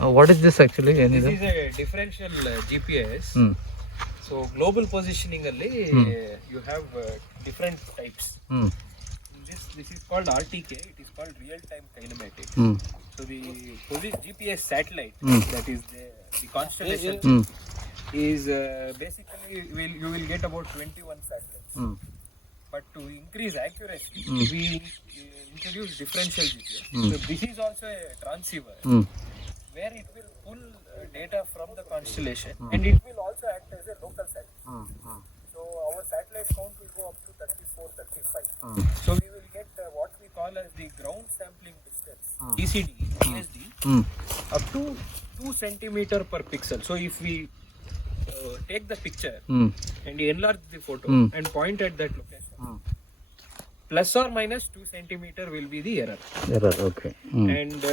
What is this actually? This is a differential GPS. Hmm. So global positioning alli you have different types. Hmm. This is called RTK. It is called real time kinematics. Hmm. So the GPS satellite that is the constellation is basically you will get about 21 satellites. Hmm. But to increase accuracy, we introduce differential GPS. So this is also a transceiver where it will pull data from the constellation and it will also act as a local satellite. So our satellite count will go up to 34, 35. So we will get what we call as the ground sampling distance, DCD, DSD, up to 2 centimeter per pixel. So if we take the picture and enlarge the photo and point at that location, plus or minus 2 centimeter will be the error. Okay. And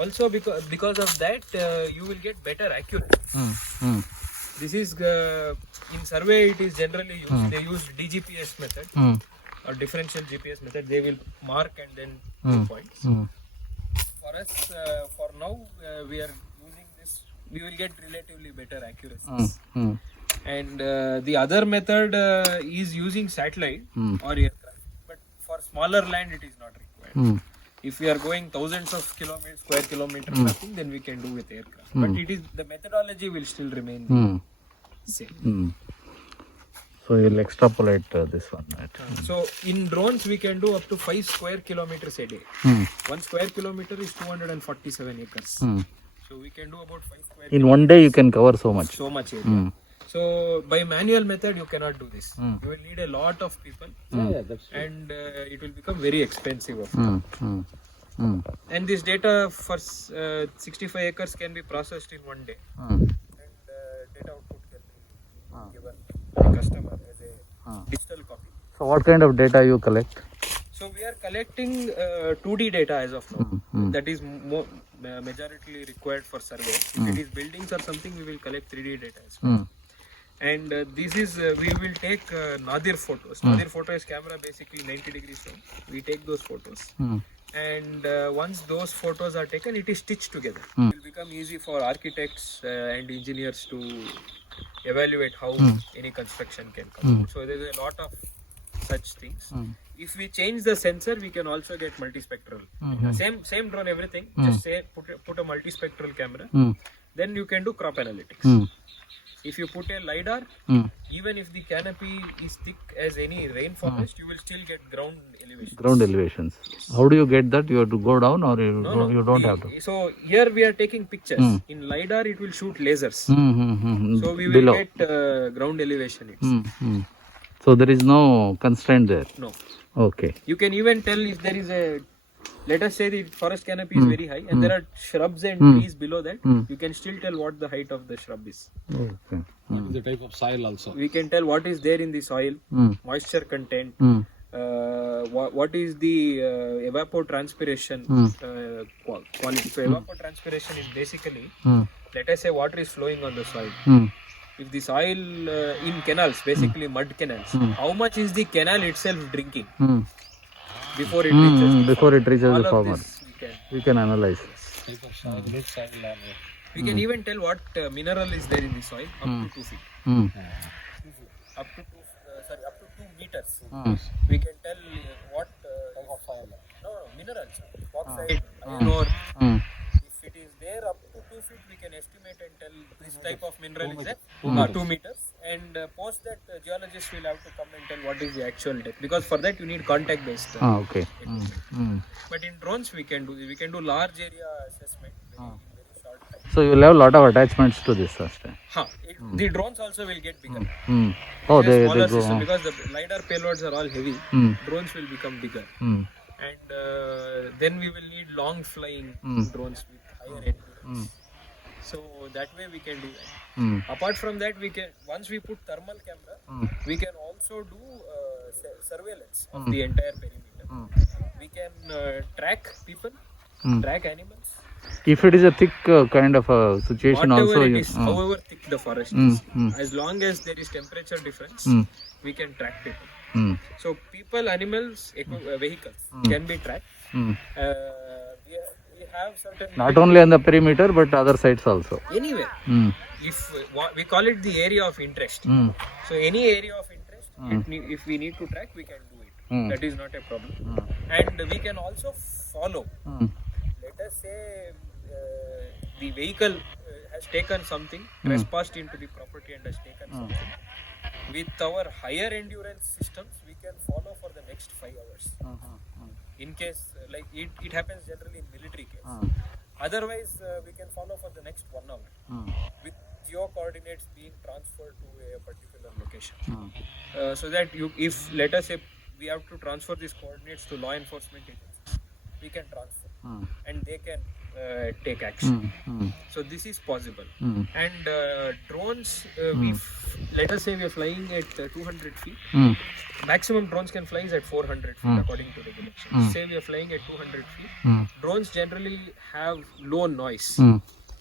also because of that you will get better accuracy. This is in survey it is generally used. They use DGPS method or differential GPS method. They will mark and then pinpoint. For us, for now, we are using this. We will get relatively better accuracies. And the other method is using satellite or aircraft. But for smaller land, it is not required. If we are going thousands of square kilometers, nothing, then we can do with aircraft. But it is the methodology will still remain the same. So you'll extrapolate this one, right? So in drones we can do up to 5 square kilometers a day. 1 square kilometer is 247 acres. So we can do about 5 square In one day you can cover so much. so much area. So by manual method you cannot do this. You will need a lot of people and it will become very expensive of course. And this data for 65 acres can be processed in one day. And data output can be given to the customer as a digital copy. So what kind of data you collect? So we are collecting 2D data as of now. That is majority required for survey. If it is buildings or something, we will collect 3D data as well. And this is we will take nadir photos. Nadir photo is camera basically 90 degrees down. We take those photos. And once those photos are taken, it is stitched together. It will become easy for architects and engineers to evaluate how any construction can come out. So there is a lot of such things. If we change the sensor, we can also get multispectral. Same drone, everything. Just say put a multispectral camera. Then you can do crop analytics. If you put a LiDAR, even if the canopy is thick as any rainforest, you will still get ground elevation. Ground elevations. How do you get that? You have to go down or you don't have to? So here we are taking pictures. In LiDAR, it will shoot lasers. So we will Below. get ground elevation itself. So there is no constraint there? No. Okay. You can even tell if there is a, let us say the forest canopy is very high and there are shrubs and trees below that, you can still tell what the height of the shrub is. Okay. The type of soil also. We can tell what is there in the soil, moisture content, what is the evapotranspiration quality. So evapotranspiration is basically, let us say water is flowing on the soil. If the soil in canals, basically mud canals, how much is the canal itself drinking before it reaches? Before it reaches All the of farmer. this We can analyze. Type of soil, rich soil. we can even tell what mineral is there in the soil up to 2 feet. Up to 2 meters. We can tell what type of soil. No, minerals, bauxite, iron ore. If it is there up to 2 feet, we can estimate and tell this type of mineral is there, 2 meters. And post that, geologists will have to come and tell what is the actual depth. Because for that you need contact based. Okay. But in drones we can do large area assessment in very short time. So you will have a lot of attachments to this system. The drones also will get bigger. Oh, It is a they smaller go. system because the LiDAR payloads are all heavy. Drones will become bigger. And then we will need long flying drones with higher endurance. So that way we can do that. Apart from that, we can, once we put thermal camera, we can also do surveillance of the entire perimeter. We can track people, track animals. If it is a thick kind of a situation Whatever also, it is, however thick the forest is, as long as there is temperature difference, we can track people. So people, animals, vehicles can be tracked. We have certain Not only on the perimeter but other sites also. anywhere. Mm. If we call it the area of interest. Mm. So any area of interest, if we need to track, we can do it. Mm. That is not a problem. And we can also follow. Mm. Let us say the vehicle has taken something, trespassed into the property and has taken something. With our higher endurance systems, we can follow for the next 5 hours. In case, like it happens generally in military case. Otherwise, we can follow for the next 1 hour with geo coordinates being transferred to a particular location. So that if let us say we have to transfer these coordinates to law enforcement agencies, we can transfer and they can take action. So this is possible. And drones, let us say we are flying at 200 feet. Maximum drones can fly is at 400 feet according to regulations. Say we are flying at 200 feet. Drones generally have low noise.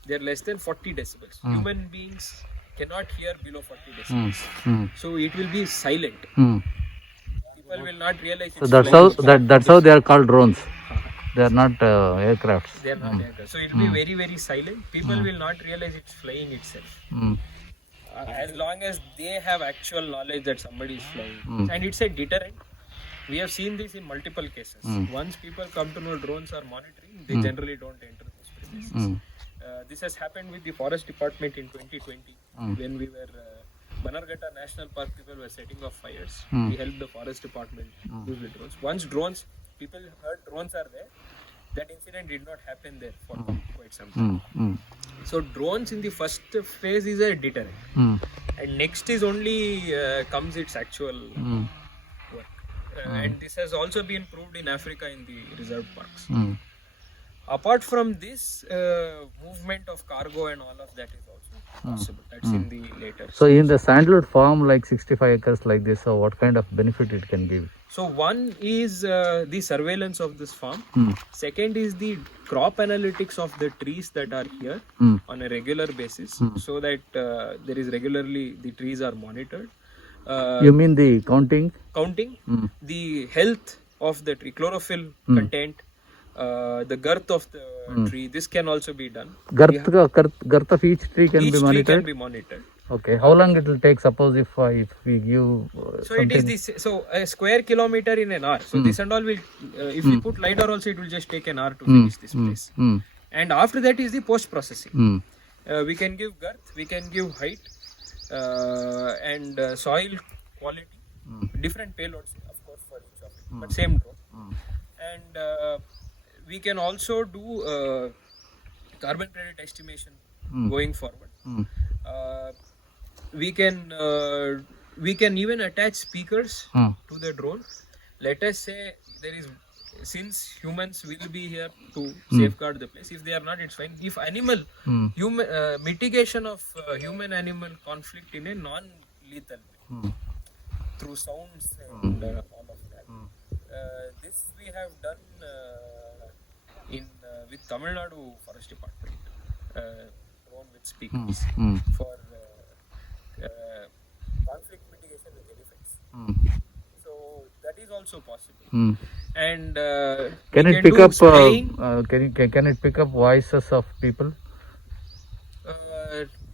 They are less than 40 decibels. Human beings cannot hear below 40 decibels. So it will be silent. People will not realize So it's that's how they are called drones. They are not aircrafts. they are not aircraft. So it will be very, very silent. People will not realize it's flying itself. As long as they have actual knowledge that somebody is flying. And it's a deterrent. We have seen this in multiple cases. Once people come to know drones are monitoring, they generally don't enter those places. This has happened with the forest department in 2020 when we were Bannerghatta National Park. People were setting off fires. We helped the forest department use the drones. Once people heard drones are there, that incident did not happen there for quite some time. So drones in the first phase is a deterrent, and next is only comes its actual work. And this has also been proved in Africa in the reserve parks. Apart from this, movement of cargo and all of that is also possible. That's in the later. So in the sandalwood farm, like 65 acres like this, so what kind of benefit it can give? So one is the surveillance of this farm. Second is the crop analytics of the trees that are here on a regular basis, so that there is regularly the trees are monitored. You mean the counting? Counting the health of the tree, chlorophyll content, the girth of the tree. This can also be done. Girth of each tree can Each be tree monitored. can be monitored. Okay, how long it will take? Suppose if we give So it is this. So a square kilometer in an hour. So this and all will, if we put LiDAR also, it will just take an hour to finish this place. And after that is the post processing. We can give girth, we can give height, and soil quality. Different payloads, of course, for each of it, but same drone. And we can also do carbon credit estimation going forward. We can even attach speakers to the drone. Let us say there is, since humans will be here to safeguard the place. If they are not, it's fine. If human mitigation of human-animal conflict in a non-lethal way through sounds and all of that. This we have done with Tamil Nadu Forest Department, drone with speakers for conflict mitigation with elephants. So that is also possible. And can we it pick do up? spraying. Can it pick up voices of people?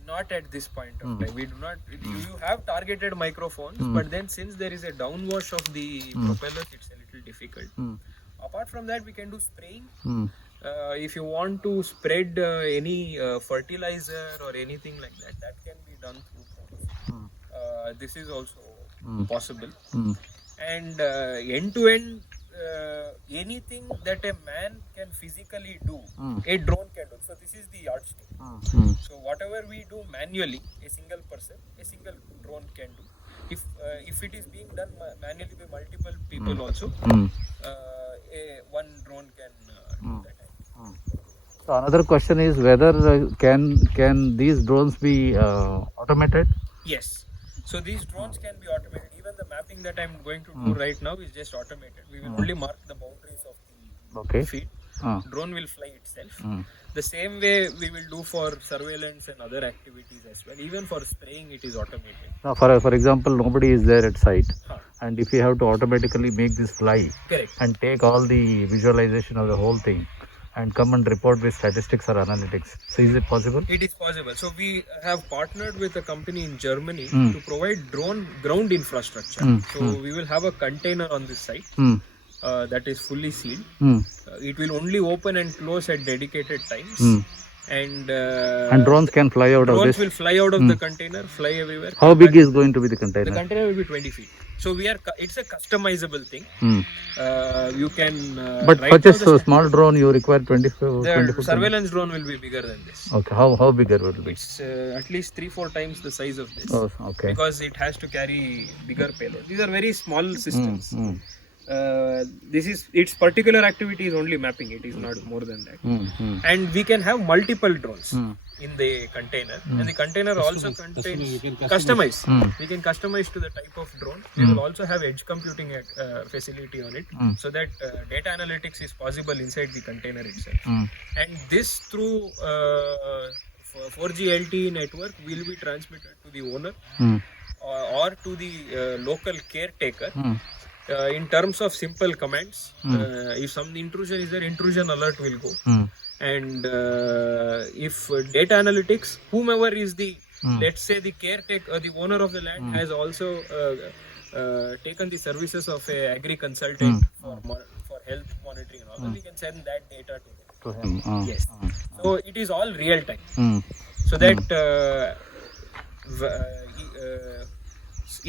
Not at this point of time. We do not. You have targeted microphones, but then since there is a downwash of the propellers, it's a little difficult. Apart from that, we can do spraying. If you want to spread any fertilizer or anything like that, that can be done through drones. This is also possible. And end to end, anything that a man can physically do, a drone can do. So this is the yardstick. So whatever we do manually, a single person, a single drone can do. If it is being done manually by multiple people also, one drone can do that. So another question is whether can these drones be automated? Yes. So these drones can be automated. Even the mapping that I'm going to do right now is just automated. We will only mark the boundaries of the field. Drone will fly itself. The same way we will do for surveillance and other activities as well. Even for spraying, it is automated. Now, for example, nobody is there at site, and if you have to automatically make this fly Correct. and take all the visualization of the whole thing, and come and report with statistics or analytics. So is it possible? It is possible. So we have partnered with a company in Germany Mm. to provide drone ground infrastructure. Mm. So we will have a container on this site Mm. that is fully sealed. Mm. It will only open and close at dedicated times. Mm. And And drones can fly out of drones this. will fly out of the container, fly everywhere. How come big back. is going to be the The container? container will be 20 feet. So it's a customizable thing. Mm. You can. But right for now just a small drone, you require 20 the 20 foot. surveillance drone will be bigger than this. Okay, how bigger will it be? It's at least 3-4 times the size of this. Oh, okay. Because it has to carry bigger payload. These are very small systems. Mm. Its particular activity is only mapping. It is not more than that. Mm. And we can have multiple drones Mm. in the container, and the container also contains you can customize. Mm. We can customize to the type of drone. We will also have edge computing facility on it, so that data analytics is possible inside the container itself. Mm. And this through 4G LTE network will be transmitted to the owner Mm. or to the local caretaker. Mm. In terms of simple commands, if some intrusion is there, intrusion alert will go. Mm. And if data analytics, whomever is the, let's say the caretaker, the owner of the land has also taken the services of a agri consultant for health monitoring and all, we can send that data to them. To him. Yes. So it is all real time. Mm. So that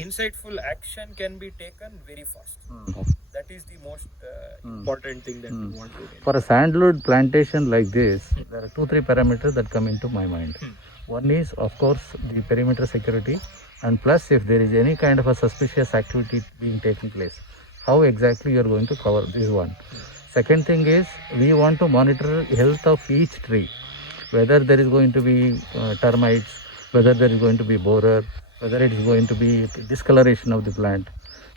insightful action can be taken very fast. That is the most important thing that we want to get. For a sandalwood plantation like this, there are 2-3 parameters that come into my mind. One is, of course, the perimeter security, and plus if there is any kind of a suspicious activity being taken place, how exactly you are going to cover this one. Second thing is, we want to monitor health of each tree, whether there is going to be termites, whether there is going to be borer, whether it is going to be discoloration of the plant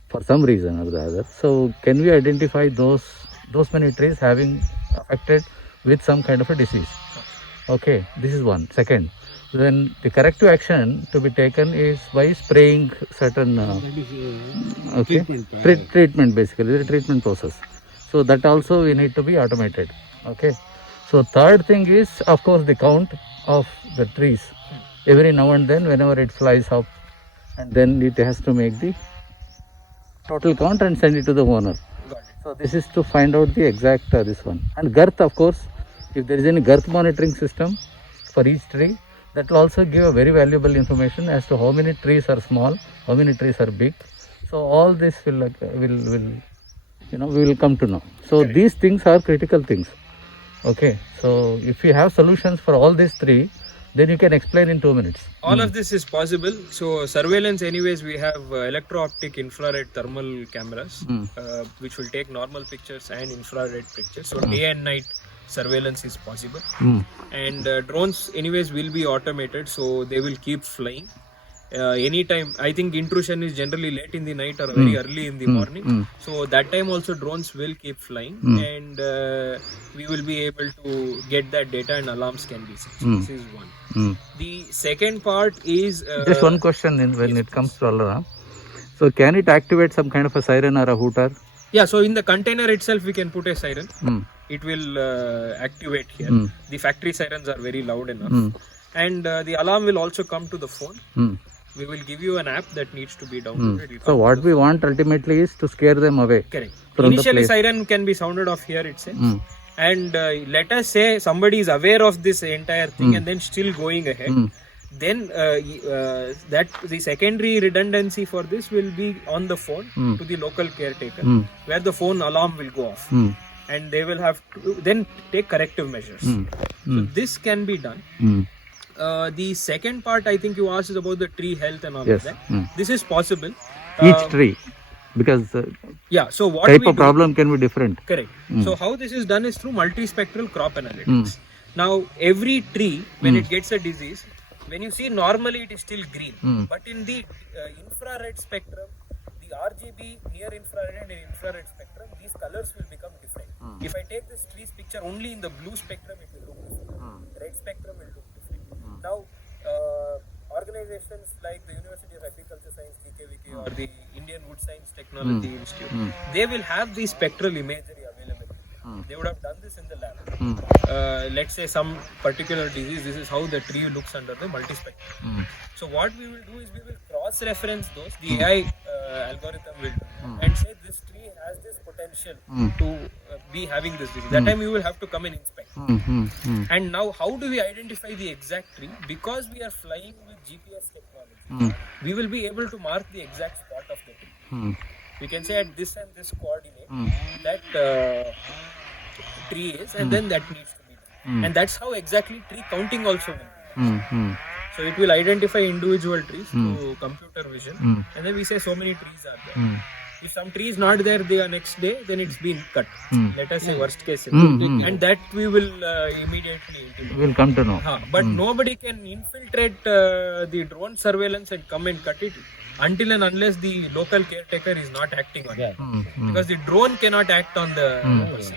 for some reason or the other. So can we identify those many trees having affected with some kind of a disease? Okay, this is one. Second, then the corrective action to be taken is by spraying certain treatment, basically the treatment process. So that also we need to be automated. Okay. So third thing is, of course, the count of the trees. Every now and then, whenever it flies up, and then it has to make the total count and send it to the owner. Got it. So this is to find out the exact this one. And girth, of course, if there is any girth monitoring system for each tree, that will also give a very valuable information as to how many trees are small, how many trees are big. So all this will we will come to know. So these things are critical things. Okay. So if you have solutions for all these three, then you can explain in 2 minutes. All of this is possible. So surveillance, anyways, we have electro-optic infrared thermal cameras, which will take normal pictures and infrared pictures. So day and night surveillance is possible. And drones, anyways, will be automated, so they will keep flying. Anytime, I think intrusion is generally late in the night or very early in the morning. So that time also drones will keep flying, and we will be able to get that data and alarms can be set. This is one. The second part is just one question when it comes to alarm. So can it activate some kind of a siren or a hooter? Yeah, so in the container itself we can put a siren. It will activate here. The factory sirens are very loud enough. And the alarm will also come to the phone. We will give you an app that needs to be downloaded. So what we want ultimately is to scare them away. Correct. From Initially siren can be sounded off here itself. And let us say somebody is aware of this entire thing and then still going ahead. Then that the secondary redundancy for this will be on the phone to the local caretaker, where the phone alarm will go off. And they will have to then take corrective measures. So this can be done. The second part I think you asked is about the tree health and all of that. This is possible. Each tree, because yeah. So what type we of problem can be different. Correct. So how this is done is through multispectral crop analytics. Now every tree, when it gets a disease, when you see normally it is still green, but in the infrared spectrum, the RGB, near infrared and infrared spectrum, these colors will become different. If I take this tree's picture only in the blue spectrum, it will look different. Red spectrum will look different. Now, organizations like the University of Agriculture Science, GKVK, or the Indian Wood Science Technology Institute, they will have the spectral imagery available. They would have done this in the lab. Let's say some particular disease, this is how the tree looks under the multispectrum. So what we will do is we will cross-reference those, the AI algorithm will do, and say this tree has this potential to be having this disease. That time you will have to come and inspect. And now how do we identify the exact tree? Because we are flying with GPS technology, we will be able to mark the exact spot of the tree. We can say at this and this coordinate that tree is, and then that needs to be done. And that's how exactly tree counting also will be. So it will identify individual trees through computer vision, and then we say so many trees are there. If some tree is not there the next day, then it's been cut. Let us say worst case scenario, and that we will immediately implement. We'll come to know. But nobody can infiltrate the drone surveillance and come and cut it until and unless the local caretaker is not acting on it. Because the drone cannot act on the person.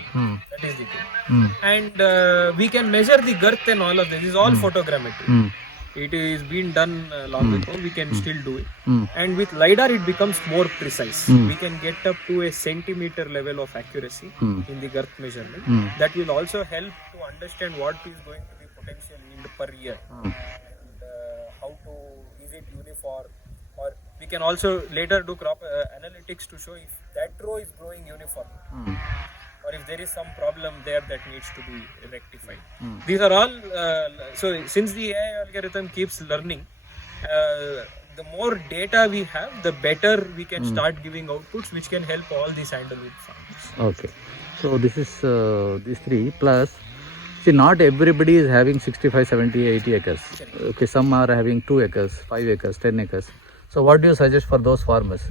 That is the thing. And we can measure the girth and all of this. This is all photogrammetry. It is been done long ago. We can still do it. And with LiDAR, it becomes more precise. We can get up to a centimeter level of accuracy in the girth measurement. That will also help to understand what is going to be potential yield per year. And how to, is it uniform? Or we can also later do crop analytics to show if that row is growing uniformly. Or if there is some problem there that needs to be rectified. These are all, so since the AI algorithm keeps learning, the more data we have, the better we can start giving outputs which can help all the sandalwood farmers. Okay. So this is these three plus, see, not everybody is having 65, 70, 80 acres. Okay, some are having 2 acres, 5 acres, 10 acres. So what do you suggest for those farmers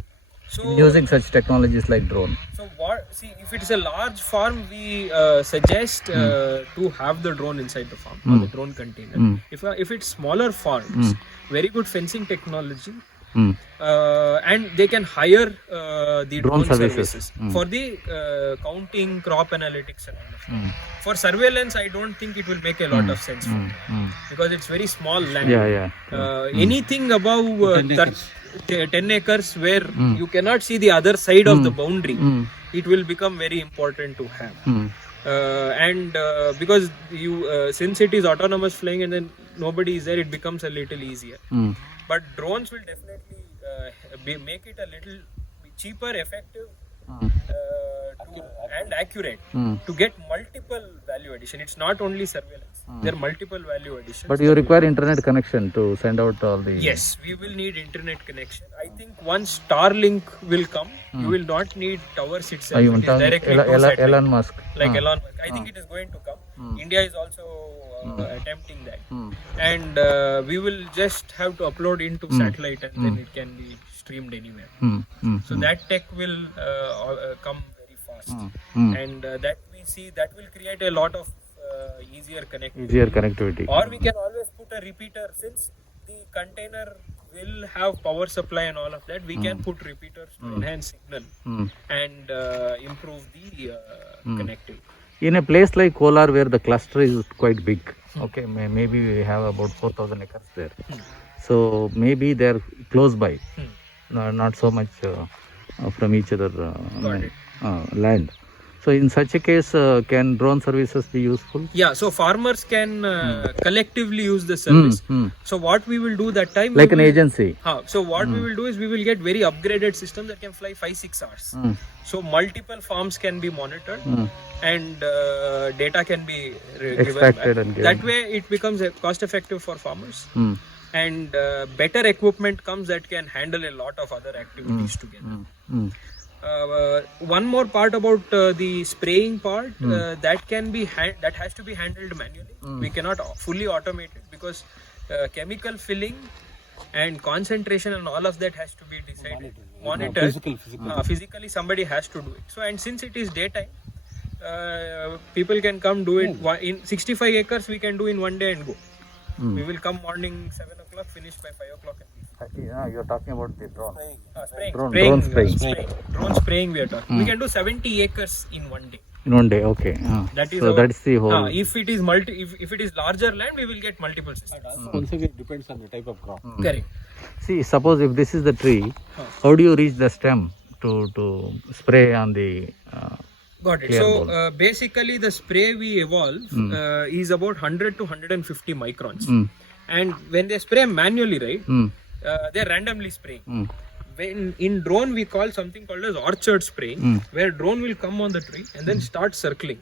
using such technologies like drone? So what, see, if it is a large farm, we suggest to have the drone inside the farm, or the drone container. If it's smaller farms, very good fencing technology, and they can hire the drone services for the counting, crop analytics and all of that. For surveillance, I don't think it will make a lot of sense for them, because it's very small land. Anything above 10 acres where you cannot see the other side of the boundary, it will become very important to have. And because you since it is autonomous flying and then nobody is there, it becomes a little easier. But drones will definitely make it a little cheaper, effective, and accurate to get multiple value addition. It's not only surveillance. There are multiple value additions. But you require internet connection to send out all the... Yes, we will need internet connection. I think once Starlink will come, you will not need towers itself. It is directly to satellite. Elon Musk. Like Elon Musk. I think it is going to come. India is also attempting that. And we will just have to upload into satellite, and then it can be streamed anywhere. So that tech will come very fast. And that we see, that will create a lot of easier connectivity. Or we can always put a repeater, since the container will have power supply and all of that. We can put repeaters to enhance signal and improve the connectivity. In a place like Kolar where the cluster is quite big, okay, maybe we have about 4,000 acres there. So maybe they are close by, not so much from each other land. So in such a case, can drone services be useful? Yeah, so farmers can collectively use the service. So what we will do that time, like an agency. So what we will do is we will get very upgraded system that can fly 5-6 hours. So multiple farms can be monitored and data can be extracted and given. That way it becomes cost effective for farmers. And better equipment comes that can handle a lot of other activities together. One more part about the spraying part, that can be that has to be handled manually. We cannot fully automate it, because chemical filling and concentration and all of that has to be decided, monitored. Physically somebody has to do it. So, and since it is daytime, people can come do it. In 65 acres we can do in one day and go. We will come morning 7 o'clock, finish by 5 o'clock. Yeah, you're talking about the drone. Drone spraying we are talking. We can do 70 acres in one day. In one day, okay. That is so that's the whole. If it is if it is larger land, we will get multiple systems. Also, it depends on the type of crop. Correct. See, suppose if this is the tree, how do you reach the stem to spray on the Got it. clear So bowl. basically, the spray we evolve is about 100 to 150 microns. And when they spray manually, right, they're randomly spraying. When in drone we call something called as orchard spraying, where drone will come on the tree and then start circling.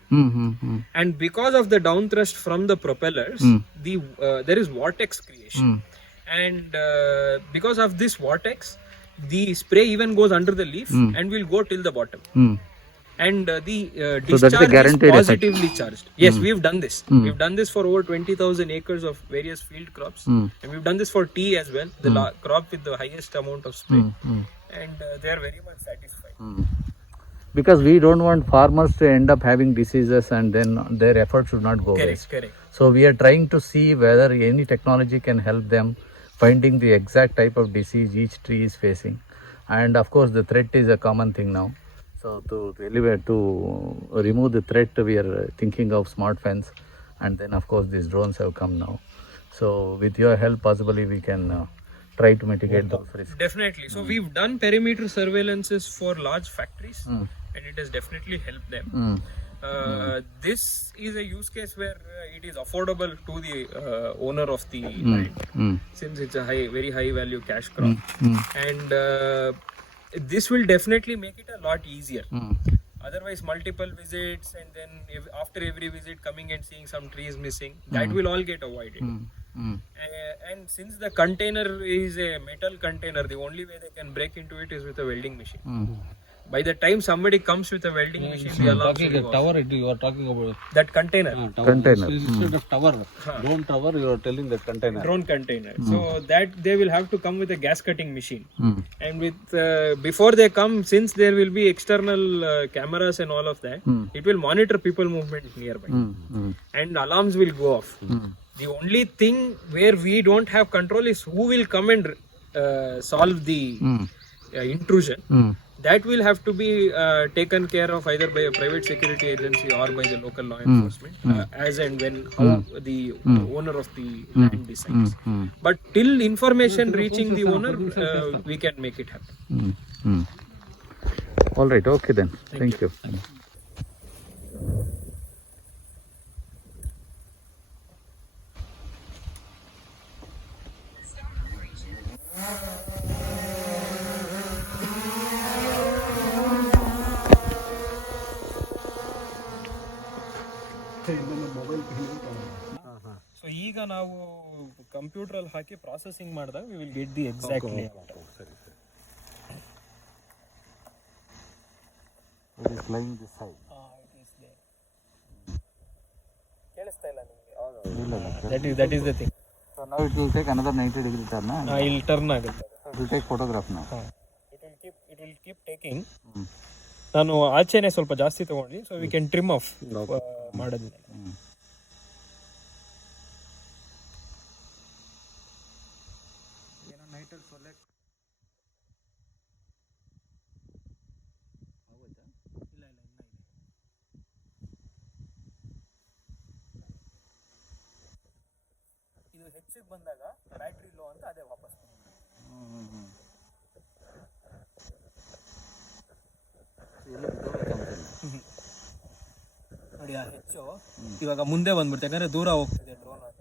And because of the down thrust from the propellers, there is vortex creation. And because of this vortex, the spray even goes under the leaf and will go till the bottom. And the So that's a discharge is guaranteed effect. positively charged. Yes, we've done this. We've done this for over 20,000 acres of various field crops, and we've done this for tea as well, the crop with the highest amount of spray, and they are very much satisfied. Because we don't want farmers to end up having diseases and then their effort should not go waste. Correct. So we are trying to see whether any technology can help them finding the exact type of disease each tree is facing. And of course the threat is a common thing now. So to remove the threat, we are thinking of smart fence, and then of course these drones have come now. So with your help, possibly we can try to mitigate those risks. Definitely. So we've done perimeter surveillances for large factories, and it has definitely helped them. This is a use case where it is affordable to the owner of the land, since it's a very high value cash crop, and this will definitely make it a lot easier. Otherwise, multiple visits and then after every visit coming and seeing some trees missing, that will all get avoided. And since the container is a metal container, the only way they can break into it is with a welding machine. By the time somebody comes with a welding machine, the alarm will go off. Tower, you are talking about That container. Container. So instead of tower, drone tower, you are telling that container. Drone container. So that they will have to come with a gas cutting machine. And with before they come, since there will be external cameras and all of that, it will monitor people movement nearby. And alarms will go off. The only thing where we don't have control is who will come and solve the intrusion. That will have to be taken care of either by a private security agency or by the local law enforcement, as and when how the owner of the land decides. But till information reaching the owner, we can make it happen. All right, okay then. Thank you. So ಈಗ ನಾವು computer ಅಲ್ಲಿ ಹಾಕಿ processing ಮಾಡಿದಾಗ we will get the exact layout. It is lying this side. ಕೇಳಿಸ್ತಾ ಇಲ್ಲ ನಿಮಗೆ? That is the thing. So now it will take another 90-degree turn. ಇಲ್ಲಿ turn ಆಗುತ್ತೆ. It will take photograph now. It will keep taking. ನಾನು ಆಚೆನೆ ಸ್ವಲ್ಪ ಜಾಸ್ತಿ ತಗೊಂಡ್ವಿ, so we can trim of ಮಾಡೋದಿಲ್ಲ. ಇದು ಹೆಚ್ಚಿಗೆ ಬಂದಾಗ ಬ್ಯಾಟ್ರಿ ಲೋ ಅಂತ ಅದೇ ವಾಪಸ್ ನೋಡಿ. ಆ ಹೆಚ್ಚು ಇವಾಗ ಮುಂದೆ ಬಂದ್ಬಿಡ್ತು, ಯಾಕಂದ್ರೆ ದೂರ ಹೋಗ್ತಿದೆ ಡ್ರೋನ್ ಅಂತ.